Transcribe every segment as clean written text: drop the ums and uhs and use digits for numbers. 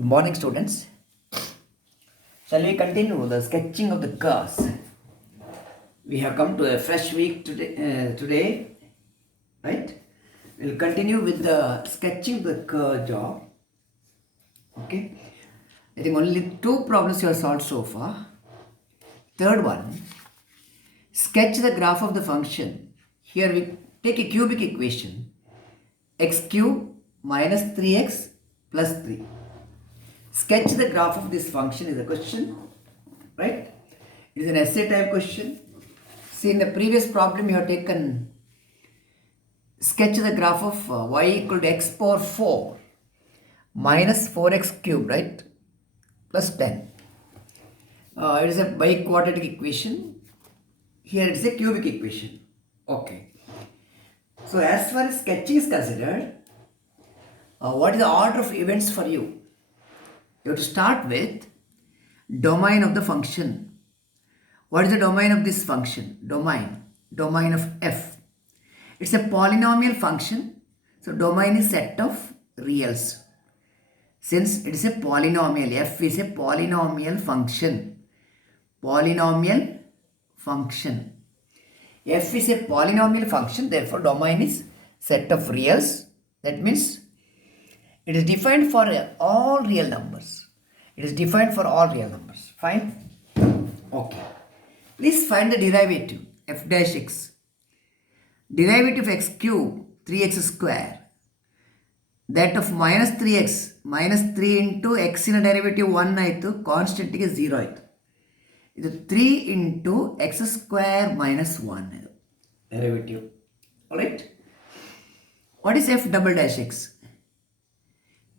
Good morning, students. Shall we continue the sketching of the curves? We have come to a fresh week today, right? We'll continue with the sketching of the curve job. Okay. I think only 2 problems you have solved so far. Third one, sketch the graph of the function. Here we take a cubic equation, x cube minus 3x plus 3. Sketch the graph of this function is a question, right? It is an essay type question. See, in the previous problem you have taken sketch the graph of y equal to x power 4 minus 4x cube, right? Plus 10. It is a biquadratic equation. Here it is a cubic equation. Okay. So as far as sketching is considered, what is the order of events for you? You have to start with domain of the function. What is the domain of this function? Domain of f. It's a polynomial function. So domain is set of reals. Since it is a polynomial, f is a polynomial function. Polynomial function. F is a polynomial function, therefore domain is set of reals. That means it is defined for all real numbers. It is defined for all real numbers. Fine? Okay. Please find the derivative, f dash x. Derivative of x cube, 3x square. That of minus 3x, minus 3 into x in a derivative 1 ಆಯಿತು, constant ಗೆ 0 ಆಯಿತು. ಇದು 3 into x square minus 1 ಇದು derivative. Alright? What is f double dash x?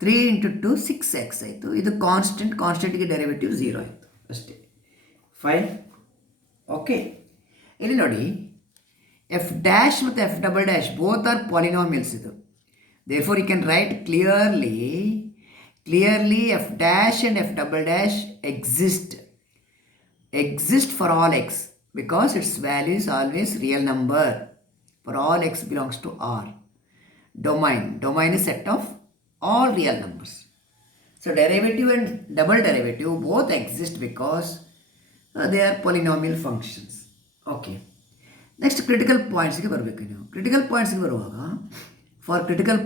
3 into 2 6x ಆಯಿತು. ಇದು ಕಾನ್ಸ್ಟೆಂಟ್ಗೆ derivative 0 ಆಯಿತು ಅಷ್ಟೇ. Fine. Okay. ಇಲ್ಲಿ ನೋಡಿ, ಎಫ್ ಡ್ಯಾಶ್ ಮತ್ತು F double dash both are polynomials ಇದು. Therefore you can write clearly F dash and F double dash exist for all x because its value is always real number. For all x belongs to R. Domain is set of all real numbers. So derivative and double derivative both exist because they are polynomial functions. Okay. Next critical points ಗೆ ಬರಬೇಕು ನೀವು. Critical points ಗೆ ಬರುವಾಗ, for critical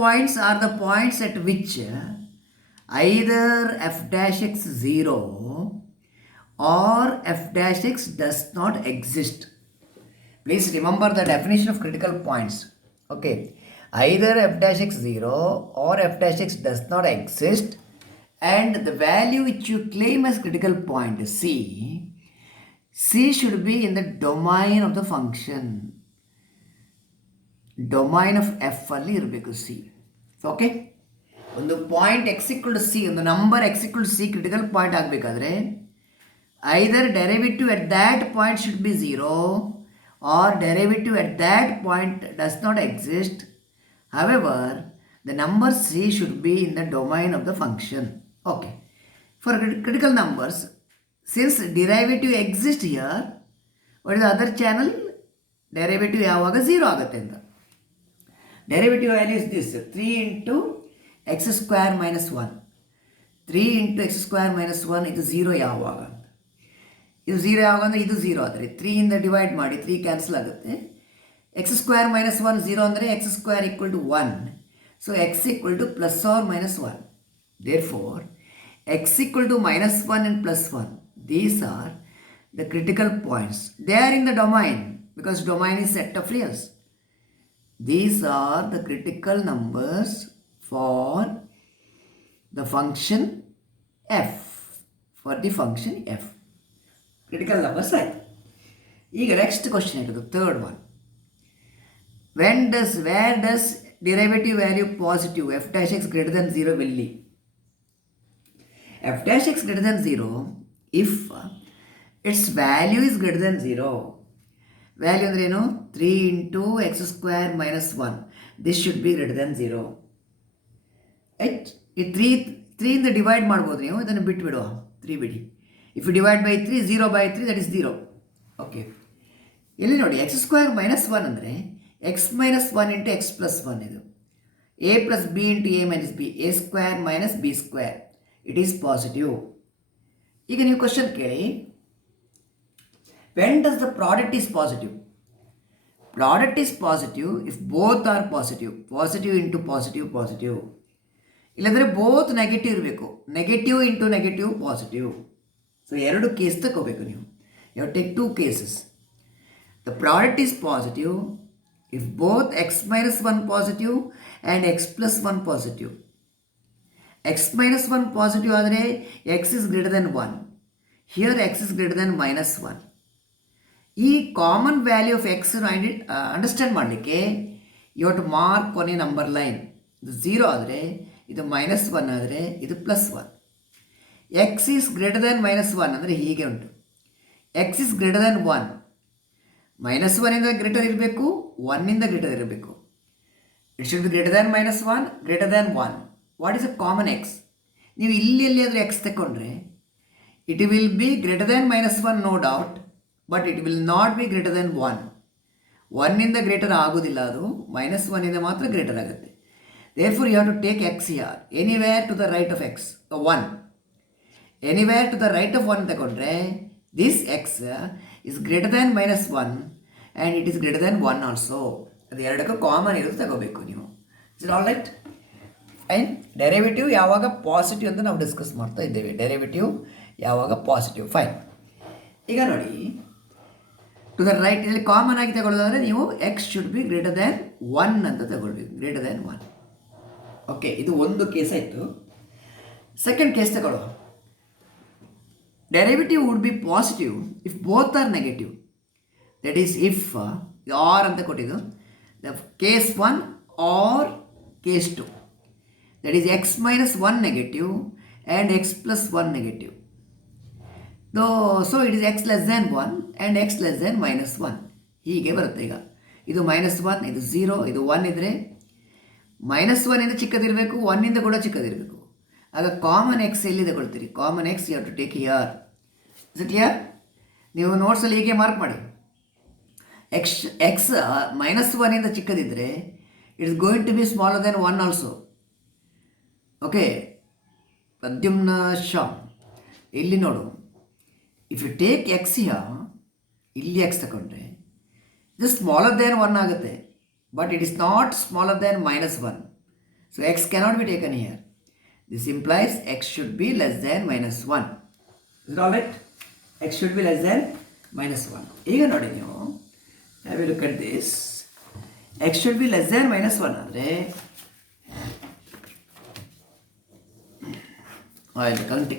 points are the points at which either f dash x 0 or f dash x does not exist. Please remember the definition of critical points. Okay. Either f dash x 0 or f dash x does not exist, and the value which you claim as critical point c should be in the domain of the function. Domain of f ಅಲ್ಲಿ ಇರಬೇಕು c. Okay. ಒಂದು point X equal to C, ಒಂದು number X equal to C critical point ಆಗಬೇಕಾದ್ರೆ either derivative at that point should be 0 or derivative at that point does not exist. However, the number c should be in the domain of the function. Okay. For critical numbers, since derivative exists here, what is the other channel? Derivative ಯಾವಾಗ 0 ಆಗುತ್ತೆ ಅಂತ. Derivative value is this, 3 into x square minus 1. 3 into x square minus 1 ಇದು 0 ಯಾವಾಗ? ಇದು 0 ಯಾವಾಗ ಅಂದರೆ ಇದು 0 ಆದರೆ 3 ಇಂದ ಡಿವೈಡ್ ಮಾಡಿ 3 ಕ್ಯಾನ್ಸಲ್ ಆಗುತ್ತೆ. x square minus 1 0 ಅಂದರೆ x square equal to 1. So x equal to plus or minus 1. Therefore, x equal to minus 1 and plus 1. These are the critical points. They are in the domain because domain is set of reals. These are the critical numbers for the function f. For the function f. Critical numbers ಆಯಿತು. ಈಗ next question ಇರೋದು third one. where does derivative value positive f dash x greater than 0 will leave? F dash x greater than 0 if its value is greater than 0. Value ಅಂದರೆ ಏನು? 3 into x square minus 1. This should be greater than 0. Right? ಈ 3 ಇಂದ divide ಮಾಡ್ಬೋದು ನೀವು, ಇದನ್ನು ಬಿಟ್ಟುಬಿಡುವ, 3 ಬಿಡಿ. If you divide by 3, 0 by 3 that is 0. Okay. ಇಲ್ಲಿ ನೋಡಿ, ಎಕ್ಸ್ ಸ್ಕ್ವೇರ್ ಮೈನಸ್ 1 ಅಂದರೆ x minus 1 into x plus 1 ಇದು. a plus b into a minus b, a square minus b square, it is positive. ಈಗ ನೀವು question ಕೇಳಿ, when does the product is positive? Product is positive if both are positive, positive into positive, positive. ಇಲ್ಲಾಂದರೆ both negative ಇರಬೇಕು, negative into negative positive. So ಎರಡು case ತಗೋಬೇಕು ನೀವು. You have take two cases. The product is positive if both x minus 1 positive and x plus 1 positive. X minus 1 positive ಆದರೆ x is greater than 1. Here x is greater than minus 1. ಈ common value of X understand ಮಾಡಲಿಕ್ಕೆ you have to mark on a number line. ಇದು 0 ಆದರೆ, ಇದು -1 ಆದರೆ, ಇದು +1. X is greater than -1 ಅಂದರೆ ಹೀಗೆ ಉಂಟು. X is greater than 1, -1 greater ಇರಬೇಕು, 1 ಗ್ರೇಟರ್ ಇರಬೇಕು. It should be greater than -1, greater than 1. What is a common x? ನೀವು ಇಲ್ಲಿ ಎಲ್ಲಿಯಾದರೂ ಎಕ್ಸ್ ತಗೊಂಡ್ರೆ it will be greater than -1 no doubt, but it will not be greater than 1. 1 greater ಆಗೋದಿಲ್ಲ, ಅದು -1 ಮಾತ್ರ greater ಆಗುತ್ತೆ. Therefore, you have to take x here, anywhere to the right of x, 1. Anywhere to the right of 1 ತಗೊಂಡ್ರೆ this x is greater than -1 and it is greater than 1 also. ಅದು ಎರಡಕ್ಕೂ common ಇರೋದು ತಗೋಬೇಕು ನೀವು. Is it all right? And derivative ಯಾವಾಗ positive ಅಂತ ನಾವು discuss ಮಾಡ್ತಾ ಇದ್ದೇವೆ. ಡೆರಿವೇಟಿವ್ ಯಾವಾಗ ಪಾಸಿಟಿವ್. ಫೈನ್. ಈಗ ನೋಡಿ, ಟು ದ ರೈಟ್ ಇಲ್ಲಿ ಕಾಮನ್ ಆಗಿ ತಗೊಳ್ಳೋದಾದರೆ ನೀವು X should be greater than 1 ಅಂತ ತಗೊಳ್ಬೇಕು. Greater than 1. ಓಕೆ, ಇದು ಒಂದು ಕೇಸ್ ಆಯಿತು. ಸೆಕೆಂಡ್ ಕೇಸ್ ತಗೊಳ್ಳುವ. Derivative would be positive if both are negative. That is if or ಅಂತ ಕೊಟ್ಟಿದ್ದು, the case 1 or case 2. That is X minus 1 negative and X plus 1 negative. So it is X less than 1 and X less than -1. ಹೀಗೆ ಬರುತ್ತೆ. ಈಗ ಇದು -1, ಇದು 0, ಇದು 1 ಇದ್ದರೆ -1 ಚಿಕ್ಕದಿರಬೇಕು, 1 ಕೂಡ ಚಿಕ್ಕದಿರಬೇಕು. ಆಗ ಕಾಮನ್ ಎಕ್ಸ್ ಎಲ್ಲಿ ತಗೊಳ್ತೀರಿ? Common X you have to take here. Is it here? ನೀವು ನೋಟ್ಸಲ್ಲಿ ಹೀಗೆ ಮಾರ್ಕ್ ಮಾಡಿ. ಎಕ್ಸ್ -1 ಚಿಕ್ಕದಿದ್ದರೆ it is going to be smaller than 1 also. Okay, Pradyumna Shah ಇಲ್ಲಿ ನೋಡು. If you take X here, ಇಲ್ಲಿ ಎಕ್ಸ್ ತಗೊಂಡ್ರೆ ಇದು ಸ್ಮಾಲರ್ ದೆನ್ 1 ಆಗುತ್ತೆ, but it is not smaller than -1. So x cannot be taken here. This implies x should be less than -1. Is it all right? X should be less than -1. ಈಗ ನೋಡಿ ನೀವು, have a look at this. X should be less than -1 ಅಂದರೆ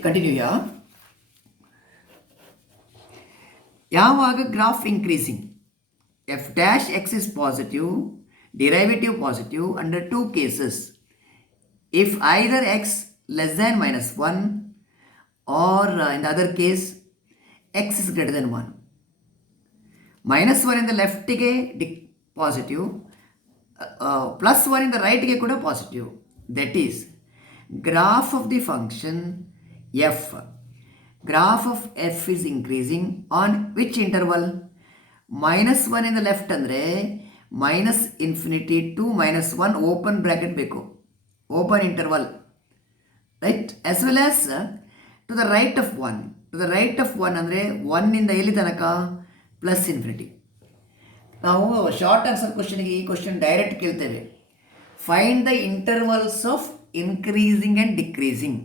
continue ಯಾ. ಯಾವಾಗ graph increasing f dash x is positive, derivative positive under two cases. If either x less than -1 or in the other case x is greater than 1. -1 in the left ಗೆ positive, +1 in the right ಗೆ ಕೂಡ positive. That is, graph of the function f. Graph of f is increasing on which interval? -1 in the left ಅಂದರೆ -∞ to -1 open bracket ಬೇಕು, open interval, right? As well as to the right of 1. To the right of 1 ಅಂದರೆ 1 ಎಲ್ಲಿ ತನಕ? +∞. ನಾವು short answer ಕ್ವಶನ್ಗೆ ಈ question direct ಕೇಳ್ತೇವೆ. Find the intervals of increasing and decreasing.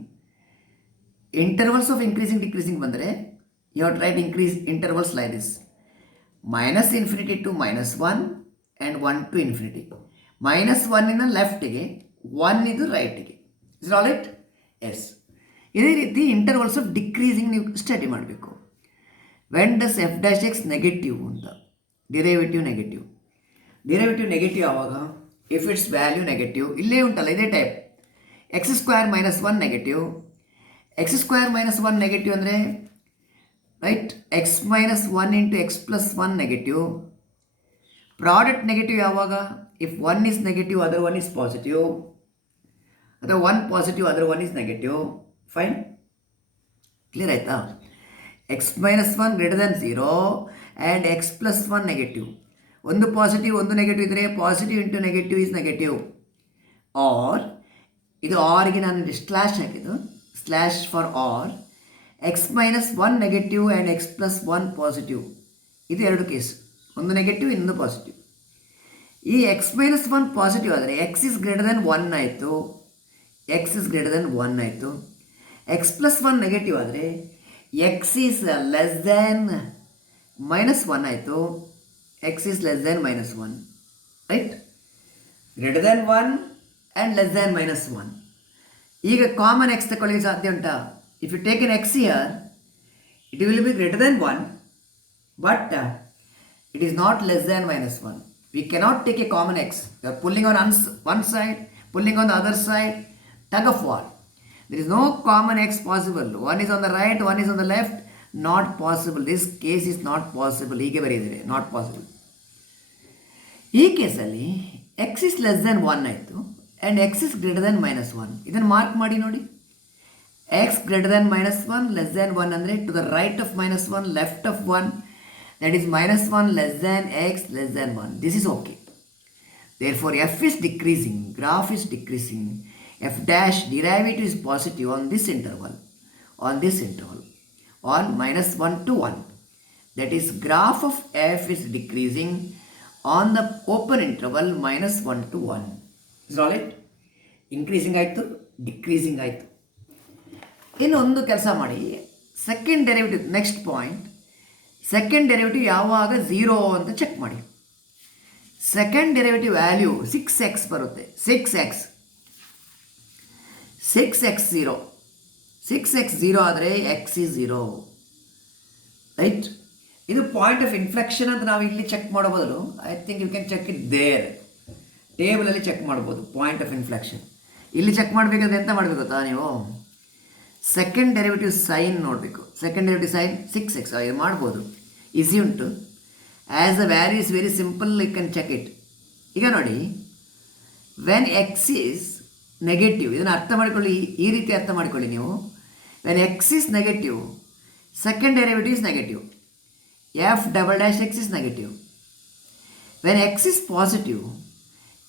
Intervals of increasing decreasing ಬಂದರೆ you have to write intervals like this: -∞ to -1 and 1 to infinity. -1 ಲೆಫ್ಟಿಗೆ, 1 ಇದು ರೈಟಿಗೆ. Is all right? ಎಸ್. ಇದೇ ರೀತಿ ಇಂಟರ್ವಲ್ಸ್ ಆಫ್ ಡಿಕ್ರೀಸಿಂಗ್ ನೀವು study ಮಾಡಬೇಕು. When does F dash X negative ಅಂತ, derivative negative. Derivative negative ಯಾವಾಗ? If its value negative. ಇಲ್ಲೇ ಉಂಟಲ್ಲ, ಇದೇ type. x² -1 negative. x² -1 negative ಅಂದರೆ right, x -1 into x plus 1 negative. Product negative ಯಾವಾಗ? If 1 is negative other 1 is positive, ಅಥವಾ 1 positive other 1 is negative. Fine, clear ಆಯಿತಾ? x -1 greater than 0 and x plus 1 negative. ಒಂದು positive ಒಂದು negative ಇದ್ದರೆ positive into negative is negative. Or, ಇದು ಆರ್ಗೆ ನಾನು slash ಹಾಕಿದ್ದು, slash for or X minus 1 negative and X plus 1 positive. ಇದು ಎರಡು ಕೇಸ್, ಒಂದು ನೆಗೆಟಿವ್ ಇನ್ನೊಂದು ಪಾಸಿಟಿವ್. ಈ ಎಕ್ಸ್ ಮೈನಸ್ 1 ಪಾಸಿಟಿವ್ ಆದರೆ ಎಕ್ಸ್ ಇಸ್ ಗ್ರೇಟರ್ ದೆನ್ 1 ಆಯಿತು, ಎಕ್ಸ್ ಇಸ್ ಗ್ರೇಟರ್ ದೆನ್ 1 ಆಯಿತು. ಎಕ್ಸ್ ಪ್ಲಸ್ 1 ನೆಗೆಟಿವ್ ಆದರೆ ಎಕ್ಸ್ ಈಸ್ ಲೆಸ್ ದ್ಯಾನ್ -1 ಆಯಿತು, x is less than -1, right? Greater than 1 and less than -1. ಈಗ common x ತಗೊಳ್ಳಿಕ್ಕೆ ಸಾಧ್ಯ ಉಂಟಾ? If you take an x here, it will be greater than 1, but it is not less than -1. We cannot take a common x. You are pulling on one side, pulling on the other side, tug of war. There is no common x possible. One is on the right, one is on the left. Not possible. This case is not possible. ಹೀಗೆ ಬರೆಯಿದರೆ not possible. ಈ ಕೇಸಲ್ಲಿ x is less than 1 ಆಯಿತು and x is greater than -1. ಇದನ್ನು mark ಮಾಡಿ ನೋಡಿ. x greater than -1, less than 1 ಅಂದರೆ to the right of -1, left of 1. That is -1 less than x less than 1. This is okay. Therefore, f is decreasing, graph is decreasing. F dash derivative is positive on this interval, on -1 to 1. That is, graph of f is decreasing on the open interval -1 to 1. Is all it? Increasing ಆಯಿತು, decreasing ಆಯಿತು. ಇನ್ನೊಂದು ಕೆಲಸ ಮಾಡಿ, second derivative, next point, second derivative ಯಾವಾಗ 0 ಅಂತ check ಮಾಡಿ. Second derivative value 6x ಬರುತ್ತೆ. 6x 0, 6x 0 ಆದರೆ x is 0, ರೈಟ್? ಇದು ಪಾಯಿಂಟ್ ಆಫ್ ಇನ್ಫ್ಲೆಕ್ಷನ್ ಅಂತ ನಾವು ಇಲ್ಲಿ ಚೆಕ್ ಮಾಡೋ ಬದಲು I think you can check it there, ಟೇಬಲಲ್ಲಿ ಚೆಕ್ ಮಾಡ್ಬೋದು. ಪಾಯಿಂಟ್ ಆಫ್ ಇನ್ಫ್ಲೆಕ್ಷನ್ ಇಲ್ಲಿ ಚೆಕ್ ಮಾಡಬೇಕಾದ್ರೆ ಎಂತ ಮಾಡಬೇಕು ಗೊತ್ತಾ ನೀವು? ಸೆಕೆಂಡ್ ಡೆರಿವೇಟಿವ್ ಸೈನ್ ನೋಡಬೇಕು. ಸೆಕೆಂಡ್ ಡೆರಿವೇಟಿವ್ ಸೈನ್ 6x ಇದು ಮಾಡ್ಬೋದು, ಈಸಿ ಉಂಟು. As the value is very simple, you can check it. ಈಗ ನೋಡಿ, ವೆನ್ ಎಕ್ಸ್ ಈಸ್ ನೆಗೆಟಿವ್, ಇದನ್ನು ಅರ್ಥ ಮಾಡಿಕೊಳ್ಳಿ, ಈ ರೀತಿ ಅರ್ಥ ಮಾಡಿಕೊಳ್ಳಿ ನೀವು. When x is negative, second derivative is negative, f double dash x is negative. When x is positive,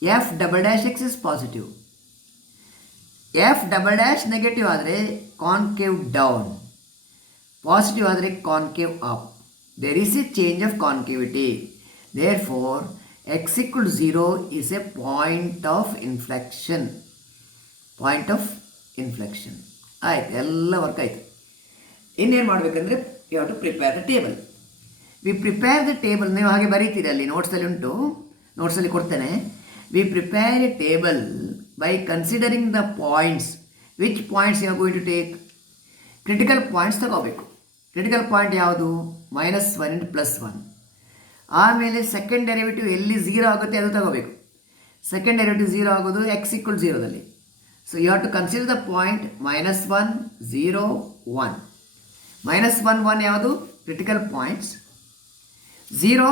f double dash x is positive. F double dash negative ಆದರೆ concave down, positive ಆದರೆ concave up. There is a change of concavity. Therefore x equal 0 is a point of inflection. Point of inflection ಆಯಿತು, ಎಲ್ಲ work ಆಯಿತು. ಇನ್ನೇನು ಮಾಡಬೇಕಂದ್ರೆ you have to prepare the table. We prepare the table, ನೀವು ಹಾಗೆ ಬರೀತೀರಿ, ಅಲ್ಲಿ ನೋಟ್ಸಲ್ಲಿ ಉಂಟು, ನೋಟ್ಸಲ್ಲಿ ಕೊಡ್ತೇನೆ. We prepare A table by considering the points. Which points you are going to take? Critical points ತಗೋಬೇಕು. ಕ್ರಿಟಿಕಲ್ ಪಾಯಿಂಟ್ ಯಾವುದು? -1 ಇಂಟು +1. ಆಮೇಲೆ ಸೆಕೆಂಡ್ ಡೆರಿವೇಟಿವ್ ಎಲ್ಲಿ 0 ಆಗುತ್ತೆ ಅದು ತಗೋಬೇಕು. ಸೆಕೆಂಡ್ ಡೆರಿವೇಟಿವ್ 0 ಆಗೋದು x = 0ದಲ್ಲಿ. So you have to consider the point -1 0 1. -1 1 ಯಾವುದು? Critical points. 0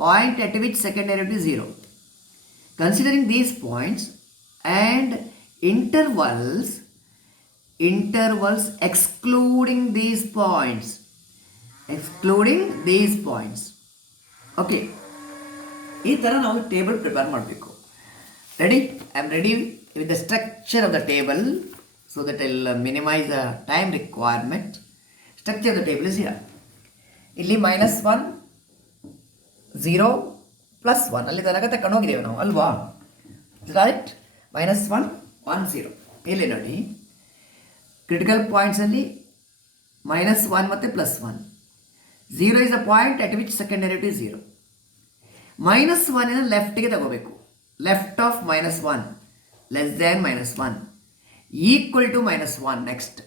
point at which second derivative 0. Considering these points and intervals excluding these points, okay, ಈ ಥರ ನಾವು ಟೇಬಲ್ ಪ್ರಿಪೇರ್ ಮಾಡಬೇಕು. Ready? I am ready with the structure of the table so that I will minimise the time requirement. Structure of the table is here. ಇಲ್ಲಿ -1 0 +1 ಅಲ್ಲಿ ತನಕ ತಗೊಂಡು ಹೋಗಿದ್ದೇವೆ ನಾವು ಅಲ್ವಾ? ರೈಟ್? -1 1 0. ಇಲ್ಲಿ ನೋಡಿ, ಕ್ರಿಟಿಕಲ್ ಪಾಯಿಂಟ್ಸಲ್ಲಿ -1 ಮತ್ತು +1. 0 is a point at which second derivative 0. -1 ಲೆಫ್ಟಿಗೆ ತಗೋಬೇಕು. Left of -1 less than -1 equal to -1 next.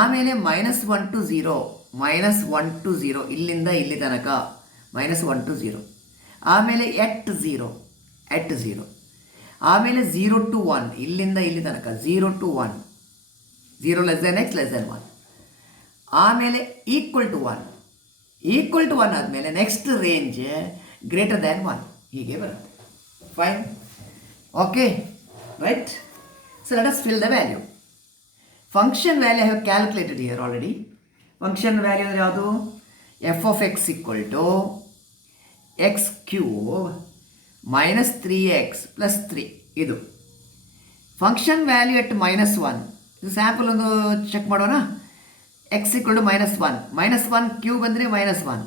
ಆಮೇಲೆ -1 to 0, -1 to 0 ಇಲ್ಲಿಂದ ಇಲ್ಲಿ ತನಕ -1 to 0. ಆಮೇಲೆ ಎಟ್ 0 ಆಮೇಲೆ 0 to 1 ಇಲ್ಲಿಂದ ಇಲ್ಲಿ ತನಕ 0 to 1, 0 less than x less than 1. ಆಮೇಲೆ ಈಕ್ವಲ್ ಟು 1 ಆದಮೇಲೆ ನೆಕ್ಸ್ಟ್ ರೇಂಜ್ ಗ್ರೇಟರ್ ದ್ಯಾನ್ 1 ಹೀಗೆ ಬರುತ್ತೆ. Fine, okay, right? So let us fill the value. Function value I have calculated here already. Function value ಅಂದರೆ ಯಾವುದು? f of x = x³ - 3x + 3. ಇದು function value ಎಟ್ -1. ಇದು sample ಒಂದು check ಮಾಡೋಣ. X equal to -1. -1 cube ಅಂದರೆ -1.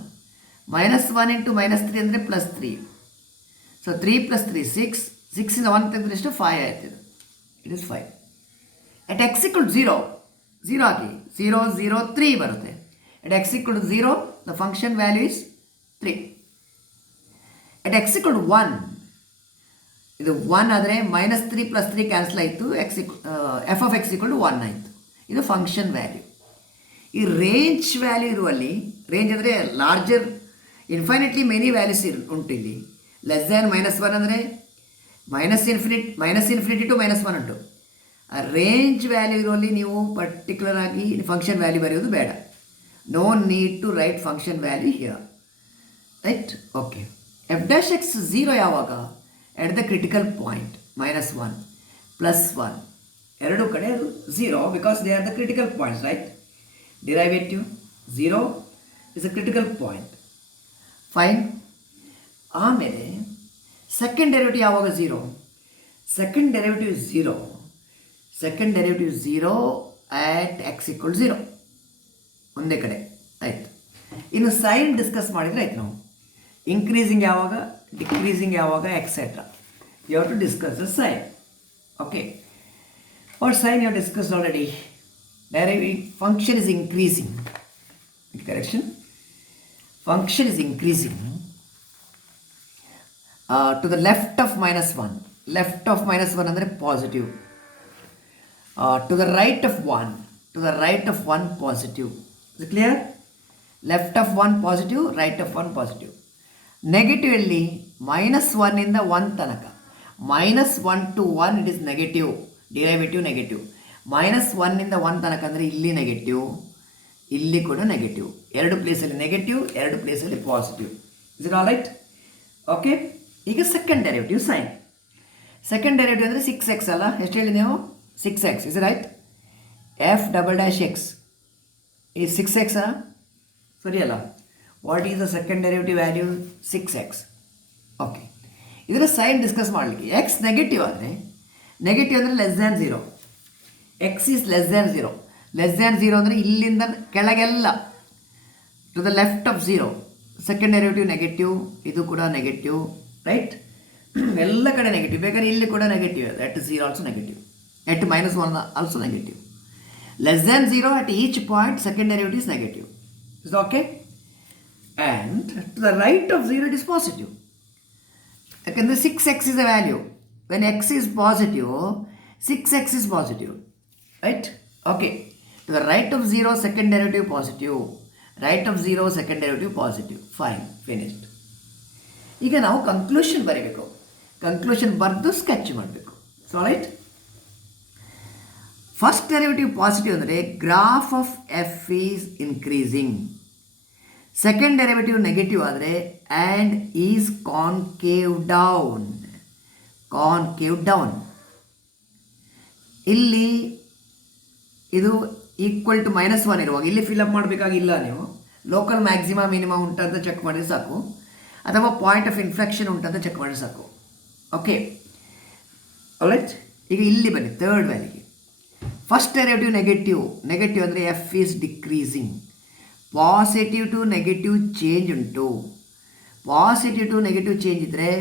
-1 into -3 ಅಂದರೆ +3. So 3 + 3 6. 6 ಇಂದ 1 ತೆಗೆದ್ರೆ ಎಷ್ಟು 5 ಆಯ್ತು. ಇದು it is 5. At x equal to 0 ಹಾಕಿ 0 0 3 ಬರುತ್ತೆ. At x equal to 0 the function value is 3. At x equal to 1 ಇದು 1 ಆದರೆ -3 + 3 ಕ್ಯಾನ್ಸಲ್ ಆಯಿತು. F of x equal to 1 ಆಯಿತು. ಇದು ಫಂಕ್ಷನ್ ವ್ಯಾಲ್ಯೂ. ಈ ರೇಂಜ್ ವ್ಯಾಲ್ಯೂ ಇರುವಲ್ಲಿ, ರೇಂಜ್ ಅಂದರೆ ಲಾರ್ಜರ್ ಇನ್ಫೈನಿಟ್ಲಿ ಮೆನಿ ವ್ಯಾಲ್ಯೂಸ್ ಉಂಟು ಇಲ್ಲಿ. ಲೆಸ್ ದ್ಯಾನ್ -1 ಅಂದರೆ -∞ ಟು -1 ಉಂಟು. ಆ ರೇಂಜ್ ವ್ಯಾಲ್ಯೂ ಇರುವಲ್ಲಿ ನೀವು ಪರ್ಟಿಕ್ಯುಲರ್ ಆಗಿ ಫಂಕ್ಷನ್ ವ್ಯಾಲ್ಯೂ ಬರೆಯೋದು ಬೇಡ. No need to write function value here, right? Okay. f' x 0 ಯಾವಾಗ? ಎಟ್ ದ ಕ್ರಿಟಿಕಲ್ ಪಾಯಿಂಟ್ -1 +1 ಎರಡು ಕಡೆ ಅದು 0 because they are the critical points, right? Derivative 0 is a critical point. Fine. ಆಮೇಲೆ second derivative ಯಾವಾಗ 0? Second derivative 0 ಆಟ್ X equal 0 ಒಂದೇ ಕಡೆ ಆಯಿತು. ಇನ್ನು ಸೈನ್ ಡಿಸ್ಕಸ್ ಮಾಡಿದರೆ ಆಯ್ತು. ನಾವು ಇನ್ಕ್ರೀಸಿಂಗ್ ಯಾವಾಗ, ಡಿಕ್ರೀಸಿಂಗ್ ಯಾವಾಗ, etcetera. You have to discuss the sign. Okay. What sign you have discussed already. Function is increasing. Correction. Function is increasing to the left of -1. Left of -1 ಅಂದರೆ positive. To the right of 1. To the right of 1 positive. Is it clear? Left of 1 positive, right of 1 positive. Negative ಅಲ್ಲಿ -1 ಇಂದ 1 ತನಕ. -1 to 1 it is negative. Derivative negative. -1 ಇಂದ 1 ತನಕ ಅಂದರೆ ಇಲ್ಲಿ negative, ಇಲ್ಲಿ ಕೂಡ ನೆಗೆಟಿವ್. ಎರಡು ಪ್ಲೇಸಲ್ಲಿ ನೆಗೆಟಿವ್, ಎರಡು ಪ್ಲೇಸಲ್ಲಿ positive. Is it all right? Okay. ಈಗ second derivative sign. Second derivative ಅಂದರೆ 6x ಅಲ್ಲ? ಎಷ್ಟು ಹೇಳಿ ನೀವು? 6x. Is right? f'(x) is 6x. ಸರಿ ಅಲ್ಲ? What is the second derivative value? 6x. Okay. ಇದರ ಸೈನ್ ಡಿಸ್ಕಸ್ ಮಾಡಲಿಕ್ಕೆ ಎಕ್ಸ್ ನೆಗೆಟಿವ್ ಅಂದರೆ, ನೆಗೆಟಿವ್ ಅಂದರೆ <0. X is <0. <0 ಅಂದರೆ ಇಲ್ಲಿಂದ ಕೆಳಗೆಲ್ಲ to the left of 0. Second derivative negative, ಇದು ಕೂಡ ನೆಗೆಟಿವ್, ರೈಟ್? ಎಲ್ಲ ಕಡೆ ನೆಗೆಟಿವ್. ಬೇಕಾದ್ರೆ ಇಲ್ಲಿ ಕೂಡ negative. At 0 also negative. At -1 also negative. <0 at each point second derivative is negative. Is it okay? And to the right of 0 it is positive. Again, the 6x is a value. When x is positive, 6x is positive. Right? Okay. To the right of 0 second derivative positive. Right of 0 second derivative positive. Fine. Finished. ಈಗ ನಾವು conclusion ಬರೀಬೇಕು. Conclusion ಬರೆದು sketch ಮಾಡಬೇಕು. So right, first derivative positive ಅಂದರೆ graph of f is increasing. Second derivative negative ಆದರೆ and is concave down. Concave down. ಇಲ್ಲಿ ಇದು equal to -1 ಇರುವಾಗ ಇಲ್ಲಿ ಫಿಲಪ್ ಮಾಡಬೇಕಾಗಿಲ್ಲ. ನೀವು ಲೋಕಲ್ ಮ್ಯಾಕ್ಸಿಮಾ ಮಿನಿಮಾ ಉಂಟಂತ ಚೆಕ್ ಮಾಡಿದ್ರೆ ಸಾಕು, ಅಥವಾ ಪಾಯಿಂಟ್ ಆಫ್ ಇನ್ಫ್ಲೆಕ್ಷನ್ ಉಂಟಂತ ಚೆಕ್ ಮಾಡಿದ್ರೆ ಸಾಕು. Okay, alright. ಈಗ ಇಲ್ಲಿ ಬನ್ನಿ ಥರ್ಡ್ ವ್ಯಾಲ್ಯೂಗೆ. First derivative negative. ನೆಗೆಟಿವ್ ಅಂದರೆ f is decreasing. Positive to negative change ಉಂಟು. ಪಾಸಿಟಿವ್ ಟು ನೆಗೆಟಿವ್ ಚೇಂಜ್ ಇದ್ದರೆ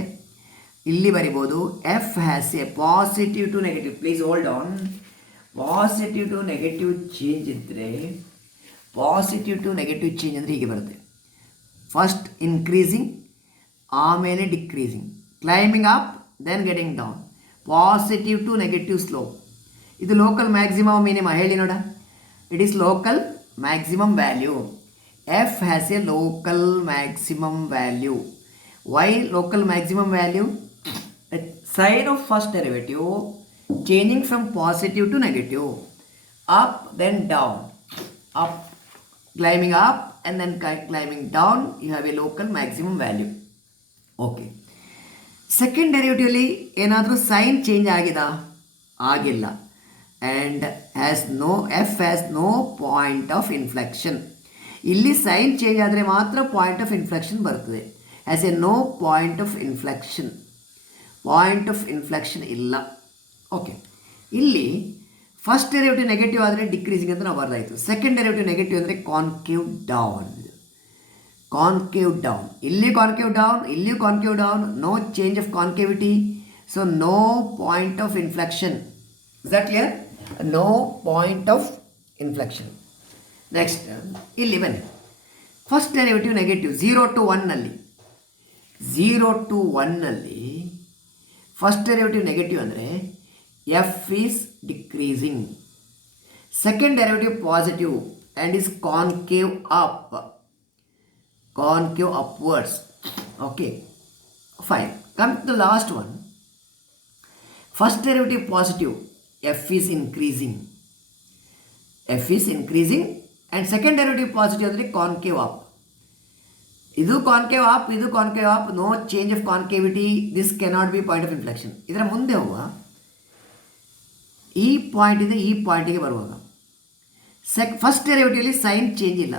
ಇಲ್ಲಿ ಬರಿಬೋದು f has a positive to negative. Please hold on. Positive to negative change ಇದ್ದರೆ, ಪಾಸಿಟಿವ್ ಟು ನೆಗೆಟಿವ್ ಚೇಂಜ್ ಅಂದರೆ ಹೀಗೆ ಬರುತ್ತೆ. First increasing, ಆಮೇಲೆ decreasing, climbing up then getting down. Positive to negative slope. ಇದು local maximum minimum ಹೇಳಿ ನೋಡ. It is local maximum value. F has a local maximum value. Why local maximum value? Sign of first derivative changing from positive to negative, up then down, up, climbing up and then climbing down, you have a local maximum value. Okay. Second derivative ಅಲ್ಲಿ ಏನಾದರೂ sign change ಆಗಿದಾ? ಆಗಿಲ್ಲ. And f has no point of inflection. ಇಲ್ಲಿ sign change ಆದರೆ ಮಾತ್ರ point of inflection ಬರ್ತದೆ. Has a no point of inflection. Point of inflection ಇಲ್ಲ. Okay, ಇಲ್ಲಿ ಫಸ್ಟ್ ಡೆರಿವೇಟಿವ್ ನೆಗೆಟಿವ್ ಆದರೆ ಡಿಕ್ರೀಸಿಂಗ್ ಅಂತ ನಾವು ಬರೆದಾಯಿತು. ಸೆಕೆಂಡ್ ಡೆರಿವೇಟಿವ್ ನೆಗೆಟಿವ್ ಅಂದರೆ ಕಾನ್ಕೇವ್ ಡೌನ್. ಕಾನ್ಕೇವ್ ಡೌನ್, ಇಲ್ಲಿ ಕಾನ್ಕೇವ್ ಡೌನ್, ಇಲ್ಲಿಯೂ concave down, no change of concavity, so no point of inflection. Is that clear? No point of inflection. Next ಇಲ್ಲಿ ಬನ್ನಿ, first derivative negative 0 to 1ನಲ್ಲಿ 0 to 1ನಲ್ಲಿ first derivative negative ಅಂದರೆ f is decreasing. Second derivative positive and is concave up, concave upwards. Okay, fine. Come to the last one. First derivative positive, f is increasing. F is increasing and second derivative positive ಅಂದರೆ concave up. ಇದು concave up, ಇದು concave up, no change of concavity. This cannot be point of inflection. ಇದರ ಮುಂದೆ ಹೋಗುವ ಈ ಪಾಯಿಂಟಿಂದ ಈ ಪಾಯಿಂಟಿಗೆ ಬರುವಾಗ ಫಸ್ಟ್ ಡೆರಿವೇಟಿವ್ಲಿ ಸೈನ್ ಚೇಂಜ್ ಇಲ್ಲ,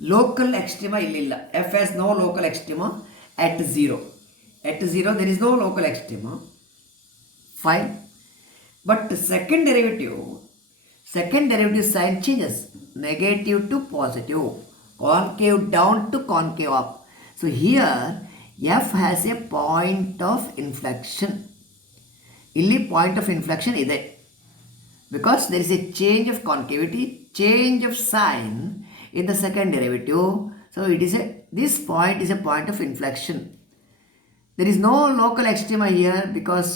ಲೋಕಲ್ ಎಕ್ಸ್ಟ್ರೀಮಾ ಇಲ್ಲಿಲ್ಲ. F has no local extrema at 0. At 0 there is no local extrema. Fine. But second derivative sign changes, negative to positive, concave down to concave up. So here f has a point of inflection. Illi point of inflection ide because there is a change of concavity, change of sign in the second derivative. So it is this point is a point of inflection. There is no local extrema here because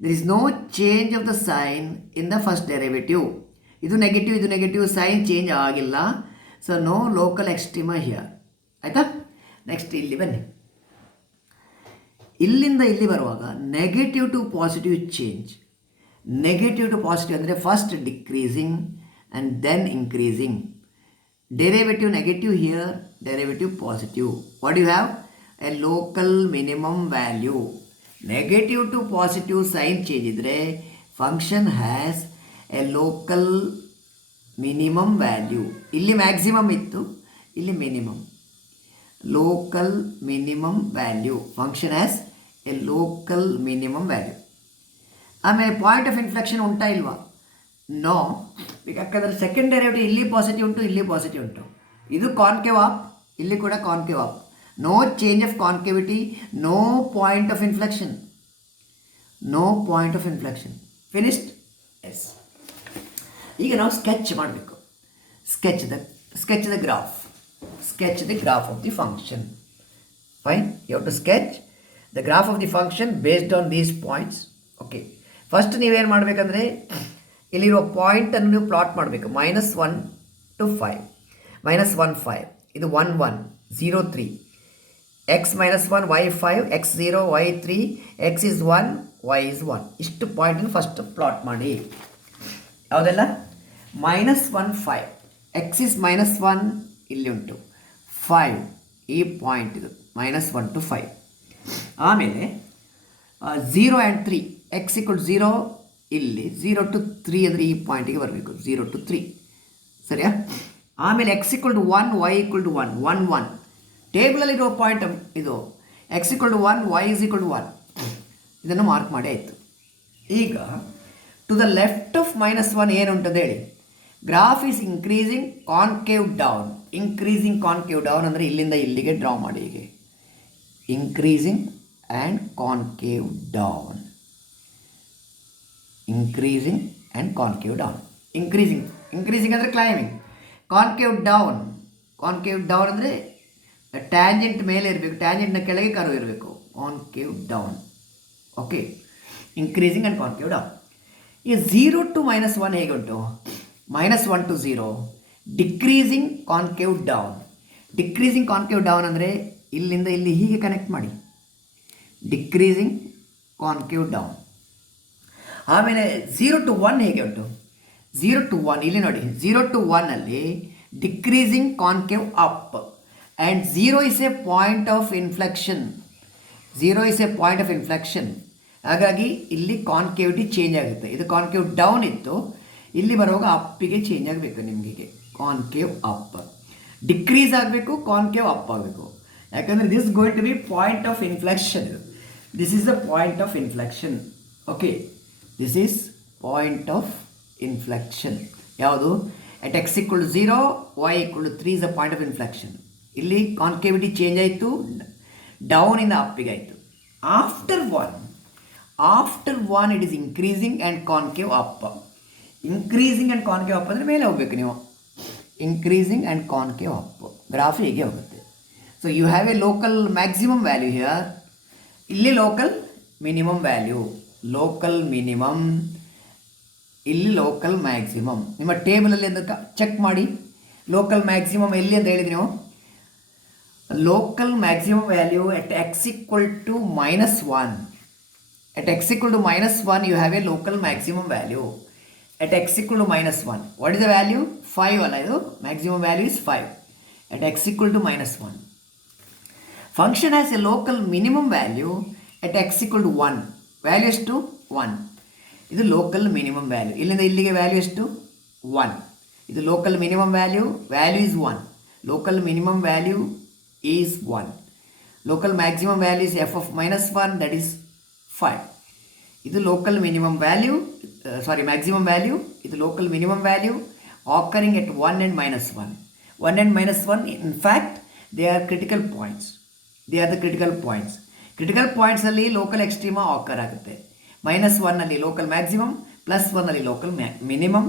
there is no change of the sign in the first derivative. Idu negative sign change agilla, so no local extrema here. Aita? Next illi bani, illinda illi baruvaga negative to positive change. Negative to positive andre first decreasing and then increasing. Derivative negative here, derivative positive. What do you have? A local minimum value. Negative to positive sign change idre function has a local minimum value. Illi maximum ittu, illi minimum. Local minimum value. Function has a local minimum value. ಆಮೇಲೆ point of inflection ಉಂಟಾ ಇಲ್ವಾ? No, ಯಾಕಂದರೆ second derivative ಇಲ್ಲಿ positive ಉಂಟು, ಇಲ್ಲಿ positive ಉಂಟು. ಇದು concave up, ಇಲ್ಲಿ ಕೂಡ concave up. No change of concavity, no point of inflection, no point of inflection. Finished? Yes. ಈಗ ನಾವು ಸ್ಕೆಚ್ ಮಾಡಬೇಕು. Sketch the graph of the function. Fine, you have to sketch the graph of the function based on these points. Okay, first ನೀವೇನು ಮಾಡಬೇಕಂದ್ರೆ ಇಲ್ಲಿರುವ ಪಾಯಿಂಟನ್ನು ನೀವು plot ಮಾಡಬೇಕು. -1 to 5, -1 5, ಇದು 1 1 0 3, x -1 y 5, x 0 y 3, x is 1 y is 1. ಇಷ್ಟು ಪಾಯಿಂಟನ್ನು first plot ಮಾಡಿ. ಯಾವುದೆಲ್ಲ? -1 5, x is -1 ಇಲ್ಲಿ ಉಂಟು, 5 ಈ ಪಾಯಿಂಟ್ ಇದು -1 to 5. ಆಮೇಲೆ 0 and 3, x = 0 ಇಲ್ಲಿ, 0 to 3 ಅಂದರೆ ಈ ಪಾಯಿಂಟಿಗೆ ಬರಬೇಕು, 0 to 3. ಸರಿಯಾ? ಆಮೇಲೆ x = 1 y = 1 1 1 ಟೇಬಲಲ್ಲಿರುವ ಪಾಯಿಂಟ್ ಇದು, x = 1 y = 1. ಇದನ್ನು ಮಾರ್ಕ್ ಮಾಡಿ ಆಯಿತು. ಈಗ ಟು ದ ಲೆಫ್ಟ್ ಆಫ್ -1 ಏನುಂಟು ಅಂತ ಹೇಳಿ, graph is increasing concave down. Increasing concave down ಅಂದರೆ ಇಲ್ಲಿಂದ ಇಲ್ಲಿಗೆ ಡ್ರಾ ಮಾಡಿ. ಹೀಗೆ increasing and concave down, increasing and concave down. increasing ಅಂದರೆ ಕ್ಲೈಂಬಿಂಗ್. ಕಾನ್ಕೇವ್ ಡೌನ್ ಅಂದರೆ ಟ್ಯಾಂಜೆಂಟ್ ಮೇಲೆ ಇರಬೇಕು, ಟ್ಯಾಂಜೆಂಟ್ನ ಕೆಳಗೆ ಕರ್ವ್ ಇರಬೇಕು, concave down. Okay, increasing and concave down. ಈಗ 0 to -1 ಹೇಗೆ ಉಂಟು? -1 to 0, decreasing concave down. Decreasing concave down ಅಂದರೆ ಇಲ್ಲಿಂದ ಇಲ್ಲಿ ಹೀಗೆ ಕನೆಕ್ಟ್ ಮಾಡಿ, ಡಿಕ್ರೀಸಿಂಗ್ ಕಾನ್ಕೇವ್ ಡೌನ್. ಆಮೇಲೆ 0 to 1 ಹೇಗೆ ಉಂಟು? 0 to 1 ಇಲ್ಲಿ ನೋಡಿ, 0 to 1 ಅಲ್ಲಿ decreasing concave up and 0 is a point of inflection. 0 is a point of inflection. ಹಾಗಾಗಿ ಇಲ್ಲಿ ಕಾನ್ಕೇವಿಟಿ ಚೇಂಜ್ ಆಗುತ್ತೆ. ಇದು ಕಾನ್ಕೇವ್ ಡೌನ್ ಇತ್ತು, ಇಲ್ಲಿ ಬರುವಾಗ ಅಪ್ಪಿಗೆ ಚೇಂಜ್ ಆಗಬೇಕು. ನಿಮಗೆ ಕಾನ್ಕೇವ್ ಅಪ್ ಡಿಕ್ರೀಸ್ ಆಗಬೇಕು, ಕಾನ್ಕೇವ್ ಅಪ್ ಆಗಬೇಕು. ಯಾಕಂದರೆ this going to be point of inflection. ಇದು This is the point of inflection. Okay, this is point of inflection. ಯಾವುದು? At x equal to 0, y equal to 3 is the point of inflection. ಇಲ್ಲಿ ಕಾನ್ಕೇವಿಟಿ change ಆಯಿತು, down ಇಂದ ಅಪ್ಪಿಗೆ ಆಯಿತು. After one it is increasing and concave up. Increasing and concave up ಅಂದರೆ ಮೇಲೆ ಹೋಗ್ಬೇಕು ನೀವು. Increasing and concave up graph ಹೇಗೆ ಹೋಗುತ್ತೆ. So you have a local maximum value here. ಇಲ್ಲಿ local minimum value, local minimum, ಇಲ್ಲಿ ಲೋಕಲ್ ಮ್ಯಾಕ್ಸಿಮಮ್. ನಿಮ್ಮ ಟೇಬಲಲ್ಲಿ ಅಂತ ಚೆಕ್ ಮಾಡಿ ಲೋಕಲ್ ಮ್ಯಾಕ್ಸಿಮಮ್ ಎಲ್ಲಿ ಅಂತ ಹೇಳಿದ್ರಿ ನೀವು. Local maximum value at x equal to -1. At x equal to -1 you have a local maximum value. At x equal to -1, what is the value? 5 ಅಲ್ಲ ಇದು, maximum value is 5 at x equal to -1. Function has a local minimum value at x equal to 1. Value ಎಷ್ಟು? 1. ಇದು local minimum value. ಇಲ್ಲಿಂದ ಇಲ್ಲಿಗೆ value ಎಷ್ಟು? 1. ಇದು local minimum value is 1. Local minimum value is 1. Local maximum value is f of -1, that is 5. ಇದು local minimum value, maximum value. ಇದು local minimum value occurring at 1 and -1. 1 and -1 in fact they are critical points. Critical ಪಾಯಿಂಟ್ಸಲ್ಲಿ local extrema occur ಆಗುತ್ತೆ. -1 local maximum, +1 local minimum.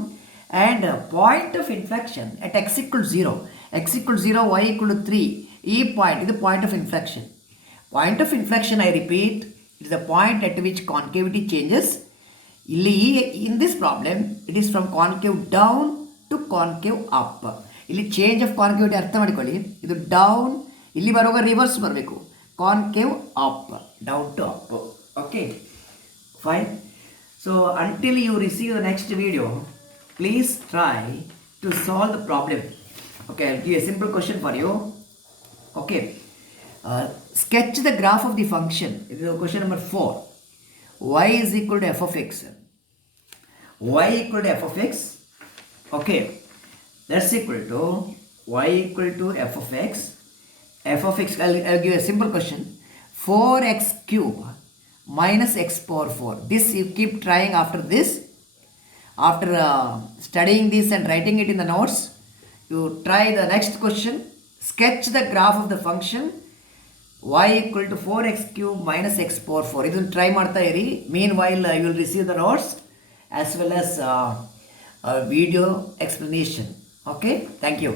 And point of inflection at x equal to 0, y equal to 3, ಈ point ಇದು point of inflection. Point of inflection, I repeat, it is the point at which concavity changes. In this problem it is from concave down to concave up. ಇಲ್ಲಿ change of concavity ಅರ್ಥ ಮಾಡಿಕೊಳ್ಳಿ. ಇದು down, ಇಲ್ಲಿ ಬರುವಾಗ reverse ಬರಬೇಕು, concave up, down to up. Okay fine. So until you receive the next video, please try to solve the problem. Okay, I will give a simple question for you. Okay, sketch the graph of the function. This is question number 4. Y is equal to f of x. Y equal to f of x. Okay, that's equal to y equal to f of x. F of x, I'll give a simple question. 4x cube minus x power 4. This you keep trying after this. After studying this and writing it in the notes, you try the next question. Sketch the graph of the function y equal to 4x cube minus x power 4. ಇದನ್ನು try ಮಾಡ್ತಾ ಇರಿ. Meanwhile you will receive the notes as well as video explanation. Okay, thank you.